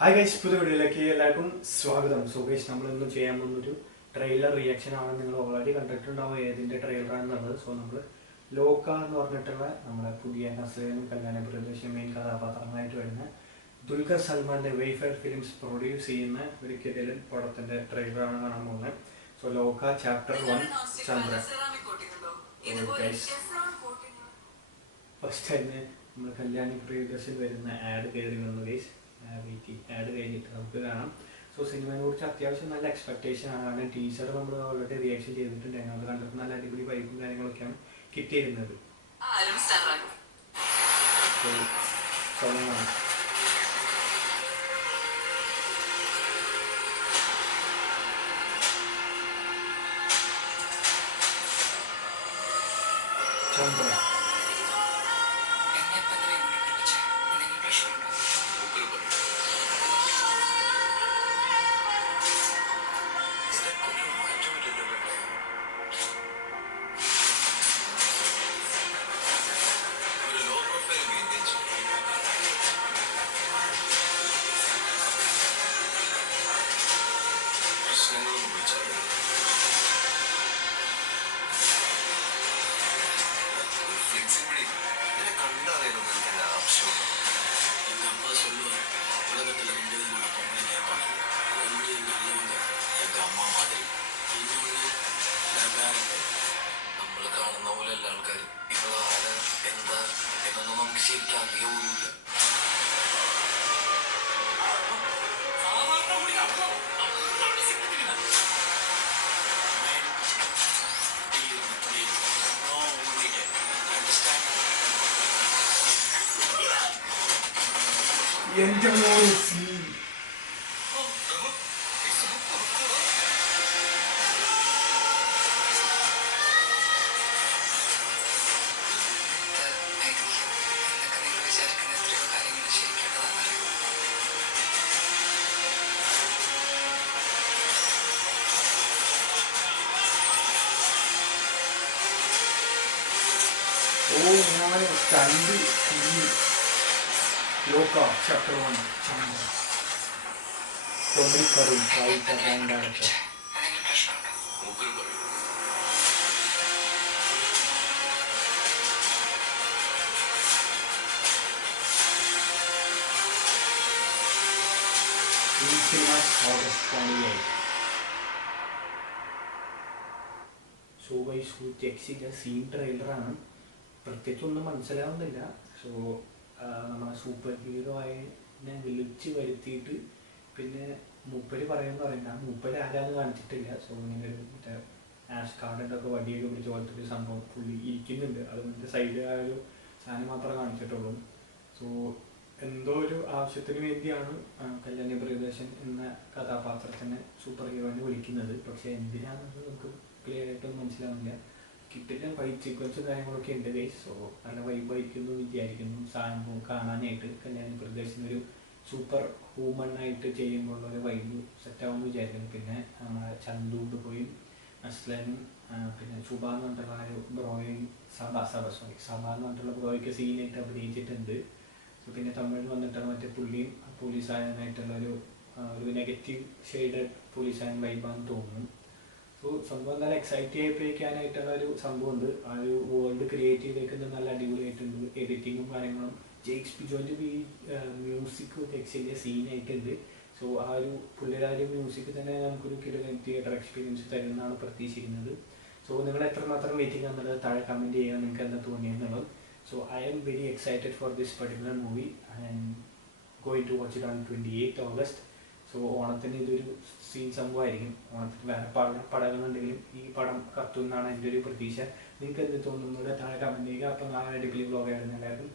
Hi guys, പുതിയ വീഡിയോയിലേക്ക് എല്ലാവർക്കും സ്വാഗതം. സോ ഗൈസ്, നമ്മളിന്ന് ചെയ്യാൻ പോകുന്നൊരു ട്രെയിലർ റിയാക്ഷൻ ആണ്. നിങ്ങൾ ഓൾറെഡി കണ്ടിട്ടുണ്ടാവും ഏതിൻ്റെ ട്രെയിലറാണെന്നുള്ളത്. സോ നമ്മൾ ലോക എന്ന് പറഞ്ഞിട്ടുള്ള നമ്മുടെ പുതിയ നസ്ലിനും കല്യാണ പ്രദേശം മെയിൻ കഥാപാത്രങ്ങളായിട്ട് വരുന്ന ദുൽഖർ സൽമാൻ്റെ വെയ്ഫെയർ ഫിലിംസ് പ്രൊഡ്യൂസ് ചെയ്യുന്ന ഒരു കിടിലൻ പടത്തിൻ്റെ ട്രെയിലറാണ് കാണാൻ പോകുന്നത്. സോ ലോക ചാപ്റ്റർ 1 ചന്ദ്രൻ. ഫസ്റ്റ് തന്നെ നമ്മൾ കല്യാണി പ്രിയദർശൻ വരുന്ന ആഡ് കയറി വന്നു ഗൈസ്. ആഡ് കഴിഞ്ഞിട്ട് നമുക്ക് കാണാം. സോ സിനിമയെ കുറിച്ച് അത്യാവശ്യം നല്ല എക്സ്പെക്ടേഷൻ ആണ്. കാരണം ടീച്ചർ നമ്മൾ ഓൾറെഡി റിയാക്ഷൻ ചെയ്തിട്ടുണ്ട്. ഞങ്ങൾ കണ്ടിട്ട് നല്ല അടിപൊളി വൈബും കാര്യങ്ങളൊക്കെയാണ് കിട്ടിയിരുന്നത്. ചന്ദ്ര നമ്മള് കാണുന്ന പോലെ എല്ലാ ആൾക്കാരും ഇവിടെ ആരാ എന്താ എന്നൊന്നും നമുക്ക് ശരിക്കും അറിയ പോലുമില്ല. എന്റെ മോനെ സീൻ ഞാൻ കണ്ട് ലോക ചാപ്റ്റർ 1 ചന്ദ്ര ടോമിക് കറും writer and director. August 28. So guys, ടെക്സിൻ്റെ സീൻ ട്രെയിലറാണ്. പ്രത്യേകിച്ചൊന്നും മനസ്സിലാവുന്നില്ല. സോ നമ്മളെ സൂപ്പർ ഹീറോ ആയതിനെ വിളിച്ച് വരുത്തിയിട്ട് പിന്നെ മൂപ്പര് പറയുമെന്ന് പറയുന്നത് ആ മൂപ്പര് ആരാന്ന് കാണിച്ചിട്ടില്ല. സോ ഇങ്ങനെ ഒരു മറ്റേ ആഷ് കാർഡിൻ്റെ ഒക്കെ വടിയൊക്കെ പിടിച്ച പോലത്തെ ഒരു സംഭവം പുള്ളി ഇരിക്കുന്നുണ്ട്. അത് മറ്റേ സൈഡ് ആ ഒരു സാധനം മാത്രമേ കാണിച്ചിട്ടുള്ളൂ. സോ എന്തോ ഒരു ആവശ്യത്തിന് വേണ്ടിയാണ് കല്യാണി പ്രിയദർശൻ എന്ന കഥാപാത്രത്തിനെ സൂപ്പർ ഹീറോയിനെ വിളിക്കുന്നത്. പക്ഷേ എന്തിനാണെന്ന് നമുക്ക് ക്ലിയർ ആയിട്ടൊന്നും മനസ്സിലാവുന്നില്ല. കിട്ടില്ല ഫൈറ്റ് സീക്വൻസും കാര്യങ്ങളൊക്കെ ഉണ്ട് ഗൈസ്. സോ നല്ല വൈബായിരിക്കുന്നു വിചാരിക്കുന്നു. സാധനം കാണാനായിട്ട് കല്യാണി പ്രിയദർശൻ ഒരു സൂപ്പർ ഹ്യൂമണായിട്ട് ചെയ്യുമ്പോൾ ഒരു വൈബ് സെറ്റാവുമെന്ന് വിചാരിക്കുന്നു. പിന്നെ നമ്മുടെ ചന്ദൂണ്ട് പോയി അസ്ലനും പിന്നെ സുബ എന്ന് പറഞ്ഞിട്ടുള്ള ഒരു ബ്രോയും സഭ എന്ന് പറഞ്ഞിട്ടുള്ള ബ്രോയ്ക്ക് സീനായിട്ട് അഭിനയിച്ചിട്ടുണ്ട്. സോ പിന്നെ തമിഴിൽ വന്നിട്ടുള്ള മറ്റേ പുള്ളിയും പോലീസുകാരനായിട്ടുള്ള ഒരു നെഗറ്റീവ് ഷെയ്ഡഡ് പോലീസുകാരൻ വൈബാന്ന് തോന്നുന്നു. സോ സംഭവം നല്ല എക്സൈറ്റ് ചെയ്യിപ്പിക്കാനായിട്ടുള്ള ഒരു സംഭവമുണ്ട്. ആ ഒരു വേൾഡ് ക്രിയേറ്റ് ചെയ്തേക്കുന്നത് നല്ല അടിപൊളിയായിട്ടുണ്ട്. എഡിറ്റിങ്ങും കാര്യങ്ങളും ജെയ്ക്സ് പിജോൻ്റെ മ്യൂസിക് ടെക്സിൻ്റെ സീനായിട്ടുണ്ട്. സോ ആ ഒരു പുള്ളിയുടെ ആ ഒരു മ്യൂസിക് തന്നെ നമുക്കൊരു കിടിലൻ തിയേറ്റർ എക്സ്പീരിയൻസ് തരുമെന്നാണ് പ്രതീക്ഷിക്കുന്നത്. സോ നിങ്ങൾ എത്രമാത്രം വെയിറ്റിംഗ് എന്നുള്ളത് താഴെ കമൻറ്റ് ചെയ്യുക, നിങ്ങൾക്ക് എന്താ തോന്നിയെന്നുള്ളത്. So I am very excited for this particular movie and going to watch it on 28 August. So ഓണത്തിന് ഇതൊരു സീൻ സംഭവമായിരിക്കും. ഓണത്തിന് വേറെ പടങ്ങളുണ്ടെങ്കിലും ഈ പടം കത്തുമെന്നാണ് എൻ്റെ ഒരു പ്രതീക്ഷ. നിങ്ങൾക്ക് എന്ത് തോന്നുന്നത് താഴെ കമൻറ്റ് ചെയ്യുക. അപ്പം നാളെ അടിപൊളി വ്ളോഗ് ആയിരുന്നു എല്ലാവർക്കും.